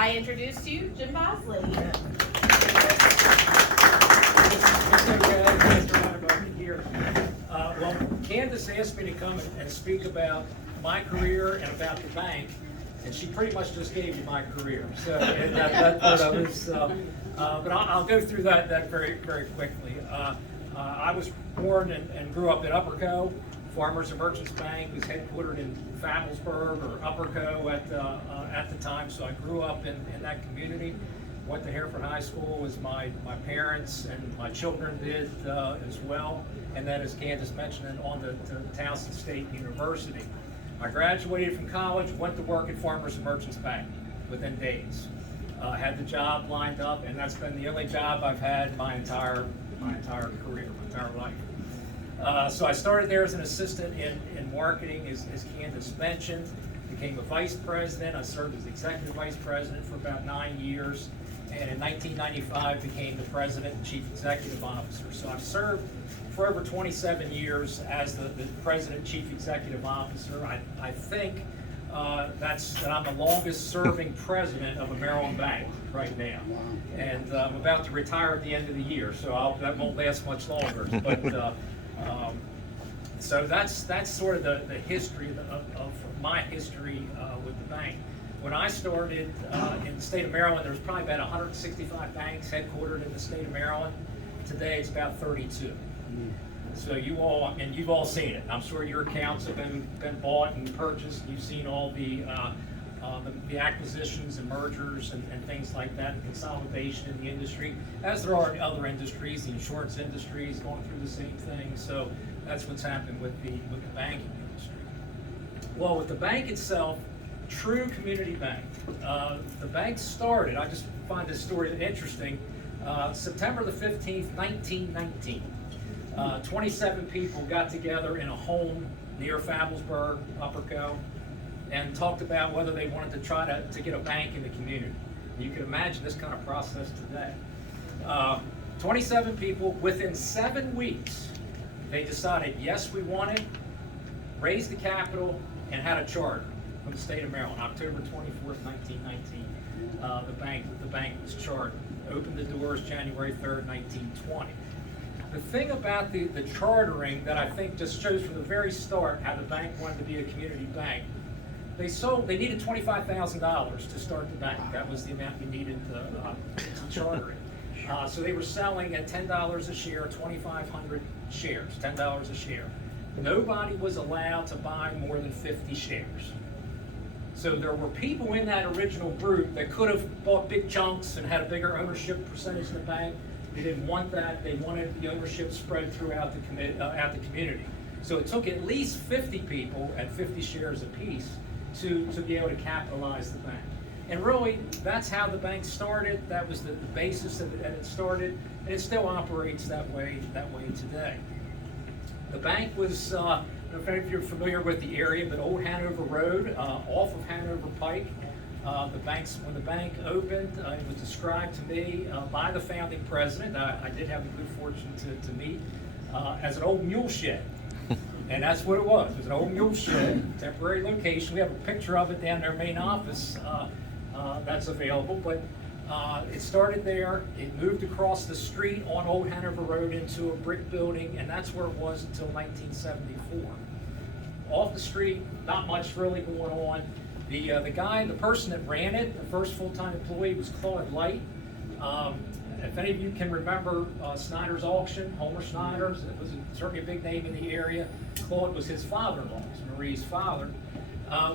I introduce to you Jim Bosley. Well, Candace asked me to come and speak about my career and about the bank, and she pretty much just gave you my career. So and that part of it. But I'll go through that very quickly. I was born and grew up in Upperco. Farmers and Merchants Bank was headquartered in Fabelsburg or Upperco at the time, so I grew up in that community. Went to Hereford High School as my parents and my children did as well, and then as Candace mentioned, on to Towson State University. I graduated from college, went to work at Farmers and Merchants Bank within days. Had the job lined up, and that's been the only job I've had my entire career, my entire life. So I started there as an assistant in marketing, as Candace mentioned. Became a vice president. I served as executive vice president for about 9 years, and in 1995 became the president and chief executive officer. So I've served for over 27 years as the president and chief executive officer. I think that I'm the longest serving president of a Maryland bank right now, and I'm about to retire at the end of the year, so that won't last much longer. But so that's sort of the history of my history with the bank. When I started in the state of Maryland, there was probably about 165 banks headquartered in the state of Maryland. Today it's about 32. So you've all seen it. I'm sure your accounts have been bought and purchased. You've seen all the acquisitions and mergers and things like that, and consolidation in the industry, as there are in other industries. The insurance industry is going through the same thing. So that's what's happened with the banking industry. Well, with the bank itself, true community bank. The bank started, I just find this story interesting, September the 15th, 1919. 27 people got together in a home near Fabelsburg, Upperco, and talked about whether they wanted to try to get a bank in the community. You can imagine this kind of process today. 27 people, within 7 weeks, they decided, yes, we want it, raised the capital, and had a charter from the state of Maryland. October 24th, 1919, the bank was chartered. Opened the doors January 3rd, 1920. The thing about the chartering that I think just shows from the very start how the bank wanted to be a community bank, they needed $25,000 to start the bank. That was the amount you needed to charter it. So they were selling at $10 a share, 2,500 shares, $10 a share. Nobody was allowed to buy more than 50 shares. So there were people in that original group that could have bought big chunks and had a bigger ownership percentage in the bank. They didn't want that. They wanted the ownership spread throughout the community. So it took at least 50 people at 50 shares apiece to be able to capitalize the bank. And really, that's how the bank started. That was the basis that it started, and it still operates that way today. The bank was, I don't know if you're familiar with the area, but Old Hanover Road, off of Hanover Pike. When the bank opened, it was described to me by the founding president. I did have the good fortune to meet as an old mule shed. And that's what it was. It was an old mule shed, temporary location. We have a picture of it down in our main office that's available. But it started there. It moved across the street on Old Hanover Road into a brick building, and that's where it was until 1974. Off the street, not much really going on. The person that ran it, the first full-time employee, was Claude Light. If any of you can remember Snyder's Auction, Homer Snyder's, it was certainly a big name in the area. Claude was his father-in-law, Marie's father.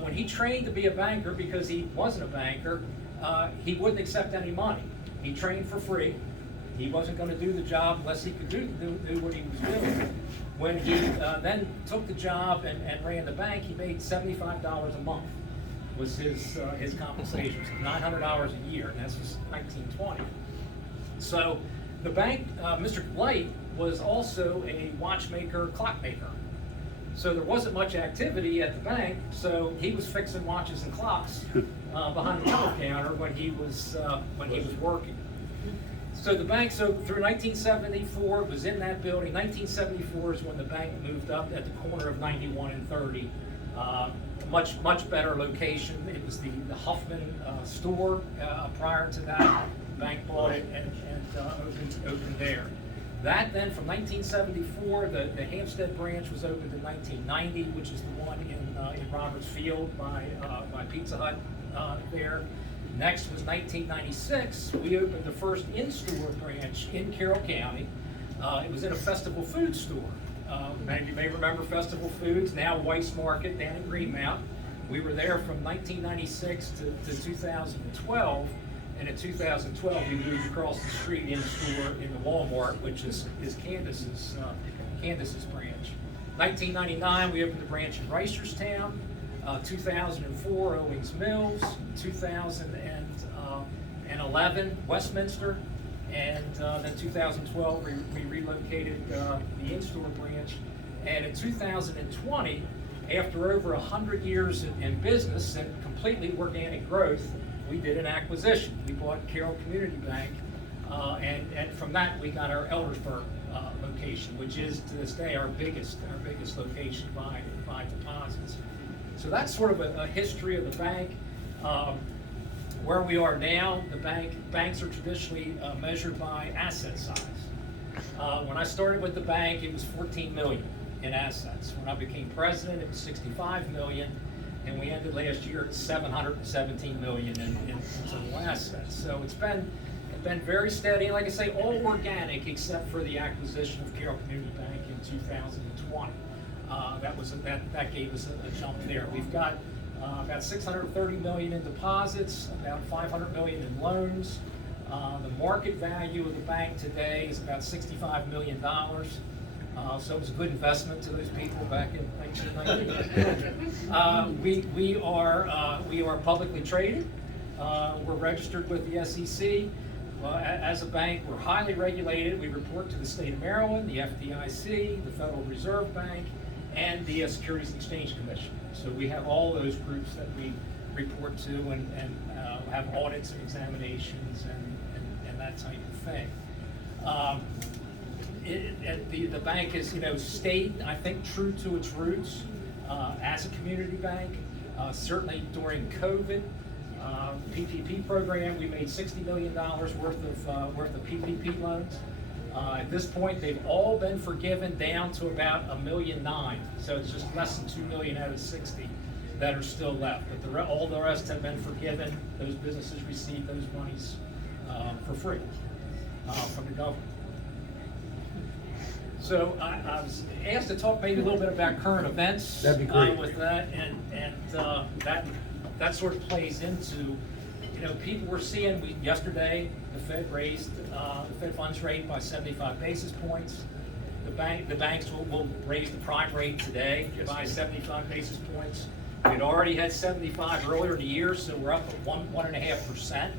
When he trained to be a banker, because he wasn't a banker, he wouldn't accept any money. He trained for free. He wasn't going to do the job unless he could do what he was doing. When he then took the job and ran the bank, he made $75 a month. Was his compensation, $900 a year, and that's just 1920. So the bank, Mr. Light was also a watchmaker, clockmaker. So there wasn't much activity at the bank, so he was fixing watches and clocks behind the teller counter when he was working. So the bank, through 1974, it was in that building. 1974 is when the bank moved up at the corner of 91 and 30 much better location. It was the Huffman store prior to that. The bank bought it and opened there. That then, from 1974, the Hampstead branch was opened in 1990, which is the one in Roberts Field by Pizza Hut there. Next was 1996. We opened the first in-store branch in Carroll County. It was in a Festival Foods store. Many of you may remember Festival Foods, now Weiss Market down in Greenmount. We were there from 1996 to 2012. And in 2012, we moved across the street in a store in the Walmart, which is Candace's branch. 1999, we opened a branch in Reisterstown. 2004, Owings Mills. 2011, Westminster. And then 2012, we relocated the in-store branch. And in 2020, after over 100 years in business and completely organic growth, we did an acquisition. We bought Carroll Community Bank, and from that we got our Eldersburg location, which is to this day our biggest location by deposits. So that's sort of a history of the bank. Where we are now, banks are traditionally measured by asset size. When I started with the bank, it was 14 million in assets. When I became president, it was 65 million. And we ended last year at 717 million in total assets. So it's been very steady. And like I say, all organic except for the acquisition of Carroll Community Bank in 2020. That gave us a jump there. We've got about 630 million in deposits, about 500 million in loans. The market value of the bank today is about $65 million. So it was a good investment to those people back in 1990. We are publicly traded. We're registered with the SEC. As a bank, we're highly regulated. We report to the state of Maryland, the FDIC, the Federal Reserve Bank, and the Securities and Exchange Commission. So we have all those groups that we report to and have audits and examinations and that type of thing. The bank has, stayed, I think, true to its roots as a community bank. Certainly during COVID, PPP program, we made $60 million worth of PPP loans. At this point, they've all been forgiven down to about $1.9 million. So it's just less than $2 million out of 60 that are still left. But all the rest have been forgiven. Those businesses receive those monies for free from the government. So I was asked to talk maybe a little bit about current events. That'd be great. With that, and that sort of plays into, people were seeing. Yesterday, the Fed raised the Fed funds rate by 75 basis points. The banks will raise the prime rate today by 75 basis points. We'd already had 75 earlier in the year, so we're up at 1.5%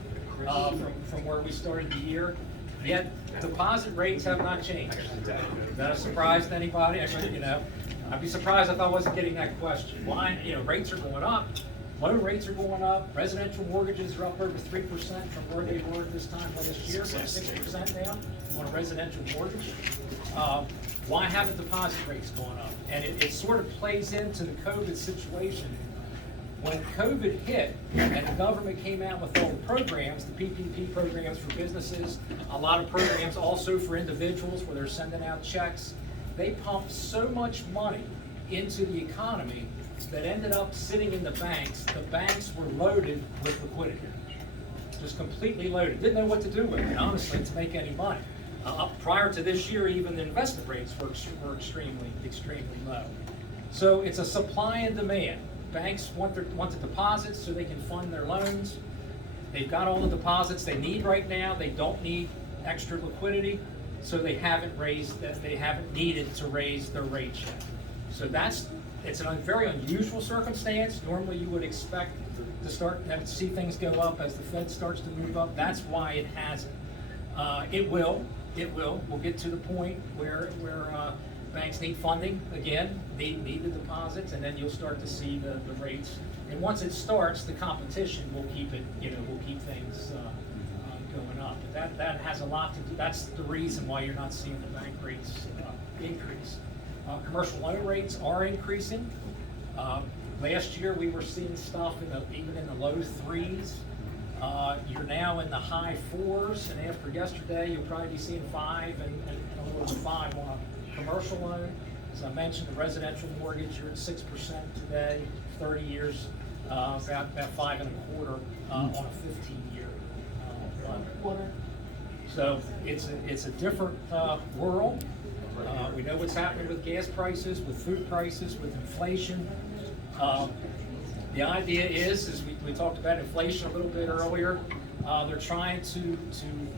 from where we started the year. Yet deposit rates have not changed. Is that a surprise to anybody? I'd be surprised if I wasn't getting that question. Why? Rates are going up. Loan rates are going up. Residential mortgages are up over 3% from where they were at this time last year. We're 6% now on a residential mortgage. Why haven't deposit rates gone up? And it sort of plays into the COVID situation. When COVID hit and the government came out with all the programs, the PPP programs for businesses, a lot of programs also for individuals where they're sending out checks, they pumped so much money into the economy that ended up sitting in the banks. The banks were loaded with liquidity, just completely loaded. Didn't know what to do with it, honestly, to make any money. Prior to this year, even the investment rates were extremely low. So it's a supply and demand. Banks want the deposits so they can fund their loans. They've got all the deposits they need right now. They don't need extra liquidity, so they haven't needed to raise their rates yet. So it's a very unusual circumstance. Normally you would expect to see things go up as the Fed starts to move up. That's why it hasn't. It will. We'll get to the point where banks need funding again, need the deposits, and then you'll start to see the rates. And once it starts, the competition will keep things going up. But that has a lot to do. That's the reason why you're not seeing the bank rates increase. Commercial loan rates are increasing. Last year, we were seeing stuff even in the low 3s. You're now in the high 4s, and after yesterday, you'll probably be seeing 5 and a little over 5 on a commercial loan. As I mentioned, the residential mortgage, you're at 6% today, 30 years, about 5 1/4 on a 15-year loan. So it's a different world. We know what's happening with gas prices, with food prices, with inflation. The idea is we talked about inflation a little bit earlier. They're trying to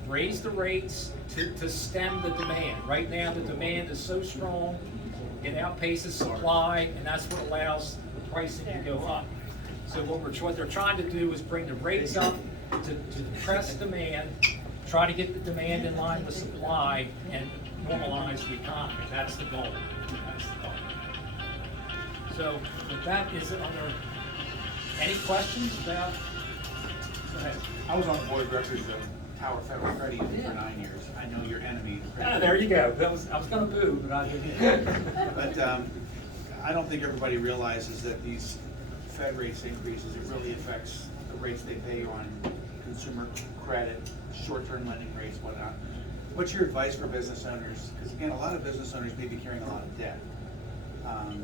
raise the rates to stem the demand. Right now, the demand is so strong, it outpaces supply, and that's what allows the pricing to go up. So what they're trying to do is bring the rates up to depress demand, try to get the demand in line with supply, and normalize the economy. That's the goal. That's the goal. So with that, is it under any questions about? Go ahead. I was on the board of directors of Tower Federal Credit Union for 9 years. I know your enemy. There you go. I was going to boo, but I didn't. But I don't think everybody realizes that these Fed rates increases, it really affects the rates they pay on consumer credit, short-term lending rates, whatnot. What's your advice for business owners? Because again, a lot of business owners may be carrying a lot of debt.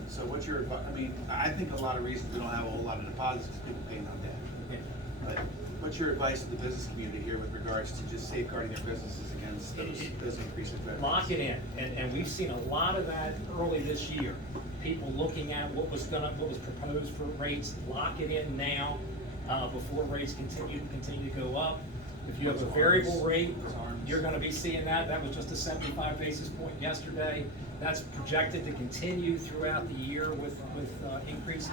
So what's your advice? I mean, I think a lot of reasons we don't have a whole lot of deposits is people paying on debt. Yeah. But what's your advice to the business community here with regards to just safeguarding their businesses against those increases? Lock it in, and we've seen a lot of that early this year. People looking at what was proposed for rates, lock it in now before rates continue to go up. If you have a variable rate, you're going to be seeing that. That was just a 75 basis point yesterday. That's projected to continue throughout the year with increases.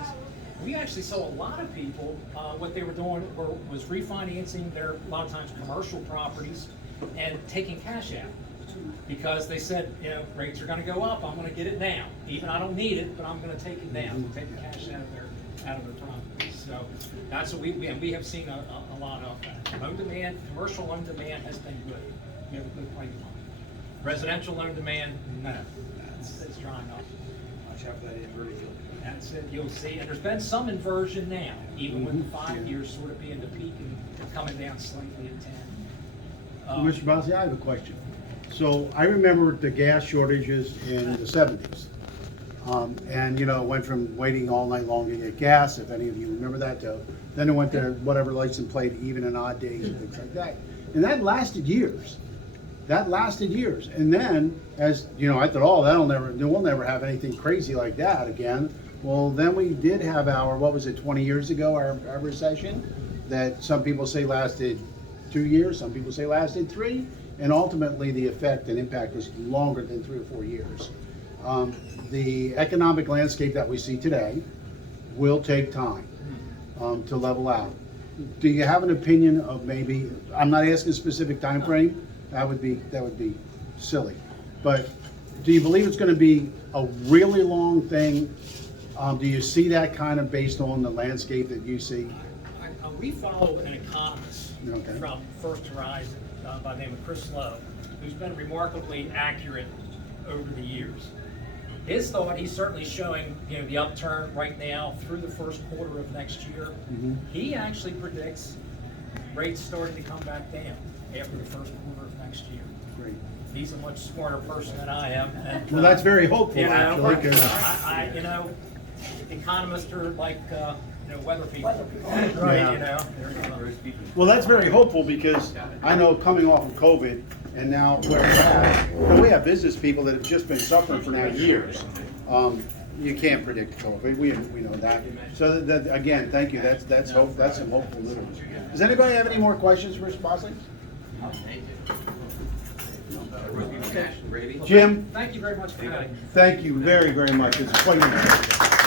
We actually saw a lot of people, what they were doing was refinancing their, a lot of times, commercial properties and taking cash out. Because they said, rates are going to go up, I'm going to get it now. Even I don't need it, but I'm going to take it down, take the cash out of their properties. So that's what we have seen a lot of that. Loan demand, commercial loan demand has been good. We have a good pipeline. Residential loan demand, no, it's drying up. Watch out for that inverted yield. That's it, you'll see, and there's been some inversion now, even with the 5 years sort of being the peak and coming down slightly at 10. Mr. Bosley, I have a question. So I remember the gas shortages in the 70s. And it went from waiting all night long to get gas, if any of you remember that, then it went to whatever license plate, even and odd days and things like that. And that lasted years. And then, as I thought, we'll never have anything crazy like that again. Well, then we did have our, 20 years ago, our recession, that some people say lasted 2 years, some people say lasted 3. And ultimately, the effect and impact is longer than 3 or 4 years. The economic landscape that we see today will take time to level out. Do you have an opinion of maybe? I'm not asking a specific time frame. That would be silly. But do you believe it's going to be a really long thing? Do you see that kind of based on the landscape that you see? We follow an economist Okay. from First Horizon by the name of Chris Lowe, who's been remarkably accurate over the years. His thought, he's certainly showing the upturn right now through the first quarter of next year. Mm-hmm. He actually predicts rates starting to come back down after the first quarter of next year. Great. He's a much smarter person than I am. And, Well, that's very hopeful, actually. 'Cause economists are like weather people. Right. Yeah. Well, that's very hopeful because I know coming off of COVID and now where we're at, we have business people that have just been suffering for now years. You can't predict COVID. We know that. So that again, thank you. That's hope. That's some hopeful news. Does anybody have any more questions for Mr. Bosley? Jim, Thank you very much for having me. thank you very, very much. It's quite interesting.